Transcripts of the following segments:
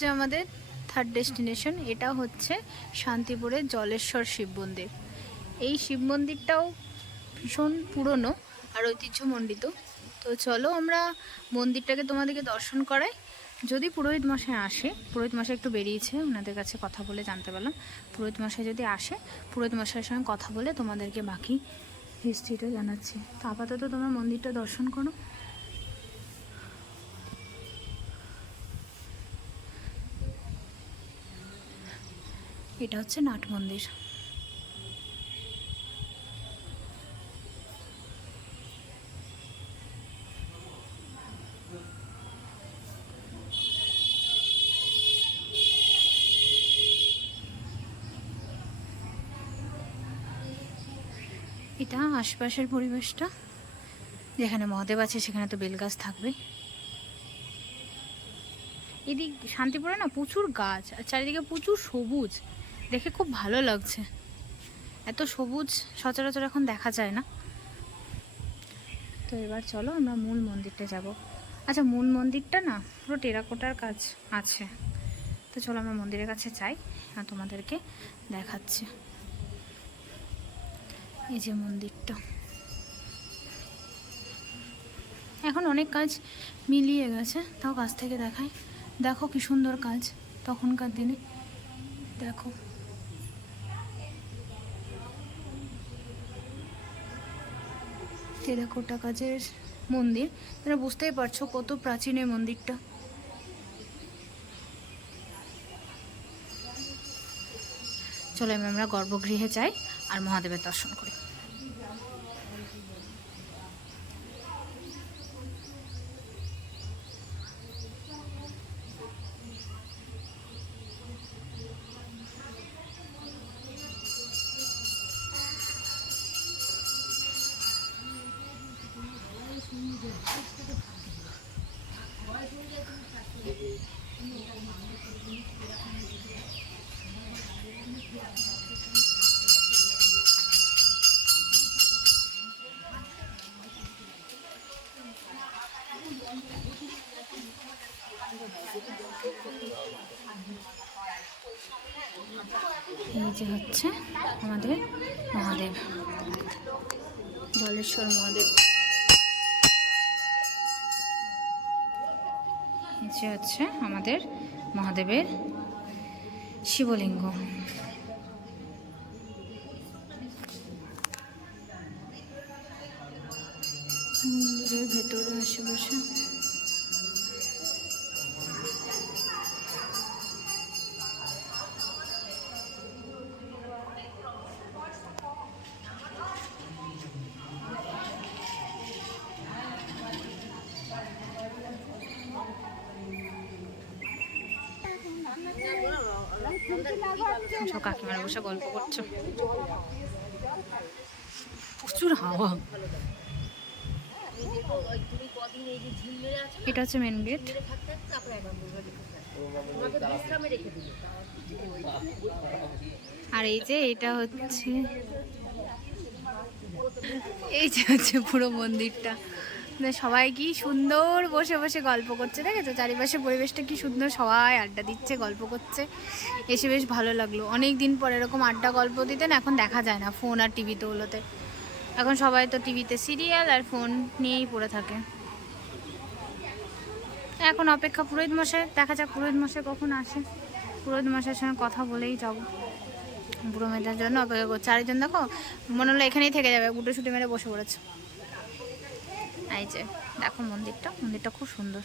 হচ্ছে আমাদের third destination এটা হচ্ছে শান্তিপুরের জলেশ্বর শিব মন্দির। এই শিব মন্দিরটাও ভীষণ পুরনো আর ঐতিহ্যমণ্ডিত। তো চলো আমরা মন্দিরটাকে তোমাদেরকে দর্শন করাই। যদি পুরোহিত মশাই আসে, পুরোহিত মশাই একটু বেরিয়েছে, ওনাদের কাছে কথা বলে জানতে পারলাম। পুরোহিত মশাই যদি আসে, পুরোহিত মশাইয়ের সঙ্গে কথা বলে তোমাদেরকে বাকি হিস্ট্রিটা জানাচ্ছি। তো আপাতত তোমরা মন্দিরটা দর্শন করো। এটা হচ্ছে নাট মন্দির। এটা আশপাশের পরিবেশটা। যেখানে মহাদেব আছে, সেখানে তো বেলগাছ থাকবে। এদিক শান্তিপুরে না প্রচুর গাছ, আর চারিদিকে প্রচুর সবুজ। দেখে খুব ভালো লাগছে। এত সবুজ সচরাচর এখন দেখা যায় না। তো এবার চলো আমরা মূল মন্দিরটা যাব। আচ্ছা মূল মন্দিরটা না পুরো টেরাকোটার কাজ আছে। তো চলো আমরা মন্দিরের কাছে যাই, আর তোমাদেরকে দেখাচ্ছি। এই যে মন্দিরটা। এখন অনেক কাজ মিলিয়ে গেছে, তাও কাছ থেকে দেখায় দেখো কি সুন্দর কাজ তখনকার দিনে। দেখো। টেরাকোটা কাজের মন্দির। তোমরা বুঝতেই পারছ কত প্রাচীন এই মন্দিরটা। চলো আমরা গর্ভগৃহে যাই আর মহাদেবের দর্শন করি। এই যে হচ্ছে আমাদের মহাদেব জলেশ্বর মহাদেব। যে হচ্ছে আমাদের মহাদেবের শিবলিঙ্গ। মন্দিরের ভেতরে আশেপাশে কাকিমারা বসে গল্প করছ। প্রচুর হাওয়া। এটা হচ্ছে মেন গেট আর এই যে এটা হচ্ছে এই যে হচ্ছে পুরো মন্দিরটা। মানে সবাই কি সুন্দর বসে বসে গল্প করছে, দেখেছ? চারিপাশে পরিবেশটা কি সুন্দর, সবাই আড্ডা দিচ্ছে, গল্প করছে। এসে বেশ ভালো লাগল। অনেক দিন পর এরকম আড্ডা গল্প দিতেন, এখন দেখা যায় না, ফোন আর টিভিতে ওগুলোতে এখন সবাই তো টিভিতে সিরিয়াল আর ফোন নিয়েই পড়ে থাকে। এখন অপেক্ষা পুরোহিত মশাই, দেখা যাক পুরোহিত মশাই কখন আসে। পুরোহিত মশাইয়ের সঙ্গে কথা বলেই যাব। বুড়ো মেয়েটার জন্য অপেক্ষা করছে। আরেকজন দেখো, মনে হলো এখানেই থেকে যাবে গুটো ছুটি মেরে বসে পড়েছে। এই যে দেখো মন্দিরটা মন্দিরটা খুব সুন্দর।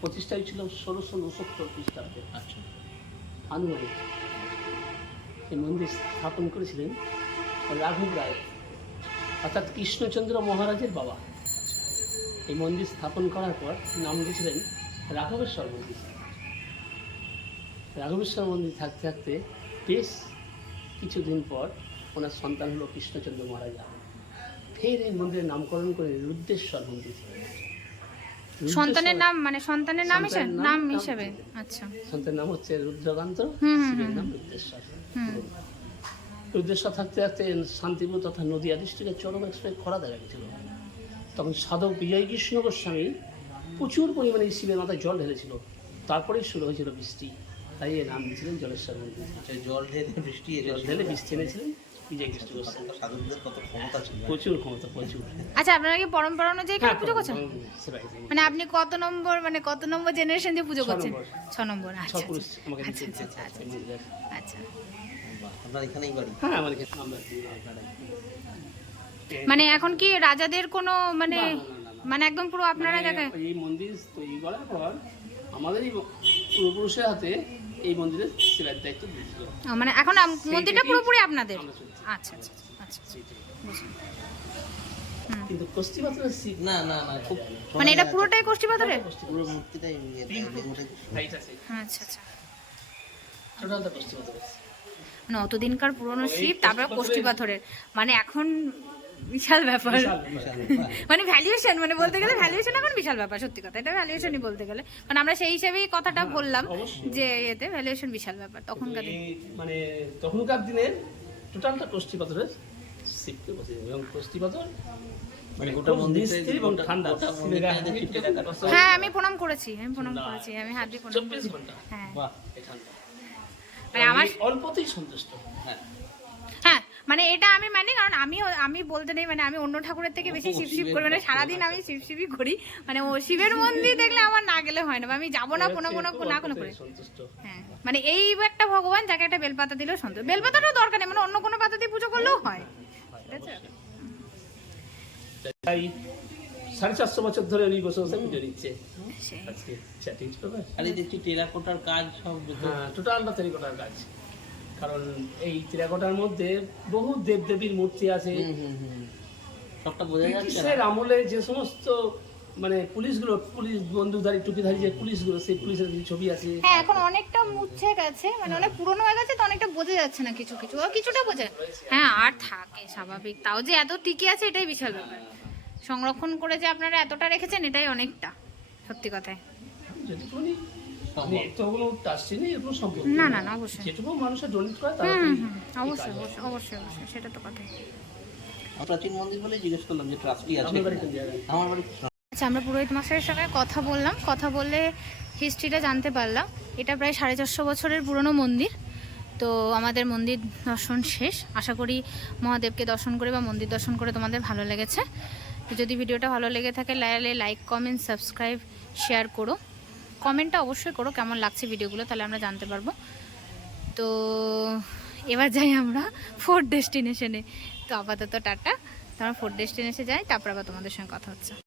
প্রতিষ্ঠা হয়েছিল ষোলোশো উনসত্তর খ্রিস্টাব্দে। আচ্ছা। আনুমানিক। এই মন্দির স্থাপন করেছিলেন রাঘব রায় অর্থাৎ কৃষ্ণচন্দ্র মহারাজের বাবা। এই মন্দির স্থাপন করার পর নাম দিয়েছিলেন রাঘবেশ্বর মন্দির। রাঘবেশ্বর মন্দির থাকতে থাকতে বেশ কিছুদিন পর ওনার সন্তান হলো কৃষ্ণচন্দ্র মহারাজা ফের এই মন্দিরের নামকরণ করে রুদ্রেশ্বর মন্দির সন্তানের নাম মানে সন্তানের নাম হিসেবে? নাম হিসেবে? আচ্ছা। সন্তানের নাম হচ্ছে রুদ্রকান্ত শিবের নাম রুদ্রেশ্বর। রুদ্রেশ্বর থাকতে থাকতে শান্তিপুর তথা নদিয়া ডিস্ট্রিক্টের চরম এক সময় খরা দেখা গেছিল। তখন সাধক বিজয় কৃষ্ণ গোস্বামী প্রচুর পরিমাণে শিবের মাথায় জল ঢেলেছিল। তারপরেই শুরু হয়েছিল বৃষ্টি। তাই এর নাম দিয়েছিলেন জলেশ্বর মন্দির। আচ্ছা, জল ঢেলে বৃষ্টি জল ঢেলে বৃষ্টি এনেছিলেন। বিজয় কৃষ্ণ গোস্বামী তখনকার সাধুদের কত ক্ষমতা ছিল? প্রচুর ক্ষমতা প্রচুর। আচ্ছা আপনারা কি পরম্পরা অনুযায়ী এখানে পুজো করছেন। মানে আপনি কত নম্বর মানে কত নম্বর জেনারেশন দিয়ে পুজো করছেন? ছ নম্বর আচ্ছা আচ্ছা, আচ্ছা, আচ্ছা। আচ্ছা। হ্যাঁ। মানে এখন কি রাজাদের কোনো মানে। মানে একদম পুরো আপনারা মানে জায়গায়? এই মন্দির তৈরি করার পর আমাদেরই পূর্বপুরুষের হাতে এই মন্দিরের সেবার দায়িত্ব দিয়েছিল মানে এখন মন্দিরটা পুরোপুরি আপনাদের? আচ্ছা আচ্ছা আচ্ছা। কিন্তু কষ্টি পাথরের শিব না না না খুব মানে এটা পুরোটাই কোষ্ঠী পাথরের? পুরো মূর্তিটাই ইয়ে, হাইট আছে। আচ্ছা আচ্ছা। টোটালটা কষ্টি পাথরের মানে অতদিনকার পুরনো শিব তারপরে পাথরের- পাথরের। মানে এখন বিশাল ব্যাপার। মানে ভ্যালুয়েশন মানে বলতে গেলে ভ্যালুয়েশন এখন বিশাল ব্যাপার সত্যি কথা। এটা ভ্যালুয়েশনই বলতে গেলে। মানে আমরা সেই হিসেবেই কথাটা হ্যাঁ, বললাম যে এতে ভ্যালুয়েশন বিশাল ব্যাপার তখনকার মানে তখনকার দিনে টোটালটা কষ্টি পাথরের শিবকে বসে এবং কষ্টি পাথর মানে। দিয়ে হ্যাঁ আমি প্রণাম করেছি আমি প্রণাম করেছি আমি হাত দিয়ে প্রণাম হ্যাঁ। মানে আমার অল্পতেই সন্তুষ্ট। হ্যাঁ। মানে এটা আমি মানি কারণ আমি আমি বলতে নেই মানে আমি অন্য ঠাকুরের থেকে বেশি ও, শিব শিব শিবের করি মানে সারাদিন আমি শিব শিবই করি। মানে ও শিবের মন্দির দেখলে আমার না গেলে হয় না আমি যাব না কোনো কোনো না কোনো করে। হ্যাঁ মানে এই একটা ভগবান যাকে একটা বেলপাতা দিলেও সন্তোষ বেলপাতাটাও দরকার নেই মানে অন্য কোনো পাতা দিয়ে পুজো করলেও হয় ঠিক আছে সাড়ে চারশো বছর ধরে উনি বসে বসে পুজো দিচ্ছে। আজকে চ্যাটিং ব্যাপার দেখছি টেরাকোটার কাজ সব হ্যাঁ টোটালটা টেরিকোটার কাজ। কারণ এই টেরাকোটার মধ্যে বহু দেবদেবীর মূর্তি আছে। সবটা বোঝা যাচ্ছে আমলে যে সমস্ত মানে পুলিশগুলো পুলিশ বন্দুকধারী টুপিধারী যে পুলিশগুলো সেই পুলিশের কিছু ছবি আছে। হ্যাঁ এখন অনেকটা মুছে গেছে মানে অনেক পুরনো হয়ে গেছে তো অনেকটা বোঝা যাচ্ছে না কিছু কিছু। কিছুটা বোঝা হ্যাঁ আর থাকে স্বাভাবিক। তাও যে এত টিকে আছে এটাই বিশাল ব্যাপার। সংরক্ষণ করে যে আপনারা এতটা রেখেছেন এটাই অনেকটা সত্যি কথায়। যেটুকুনি আসছি না এরকম না না না অবশ্যই। যেটুকু মানুষের ডোনেট করে তারা হুম হুম অবশ্যই অবশ্যই অবশ্যই অবশ্যই সেটা তো কথাই। প্রাচীন মন্দির বলে জিজ্ঞেস করলাম যে ট্রাস্টি আছে আপনার বাড়ি কিনা। কোন জায়গায় আমার বাড়ি আচ্ছা আমরা পুরোহিত মাস্টারের সঙ্গে কথা বললাম। কথা বলে হিস্ট্রিটা জানতে পারলাম। এটা প্রায় সাড়ে চারশো বছরের পুরনো মন্দির। তো আমাদের মন্দির দর্শন শেষ। আশা করি মহাদেবকে দর্শন করে বা মন্দির দর্শন করে তোমাদের ভালো লেগেছে। তো যদি ভিডিওটা ভালো লেগে থাকে লাইলে লাইক কমেন্ট সাবস্ক্রাইব শেয়ার করো। কমেন্টটা অবশ্যই করো, কেমন লাগছে ভিডিওগুলো তাহলে আমরা জানতে পারব। তো এবার যাই আমরা ফোর্থ ডেস্টিনেশনে তো আপাতত টাটা তো আমরা ফোর্থ ডেস্টিনেশনে যাই, তারপর আবার তোমাদের সঙ্গে কথা হচ্ছে।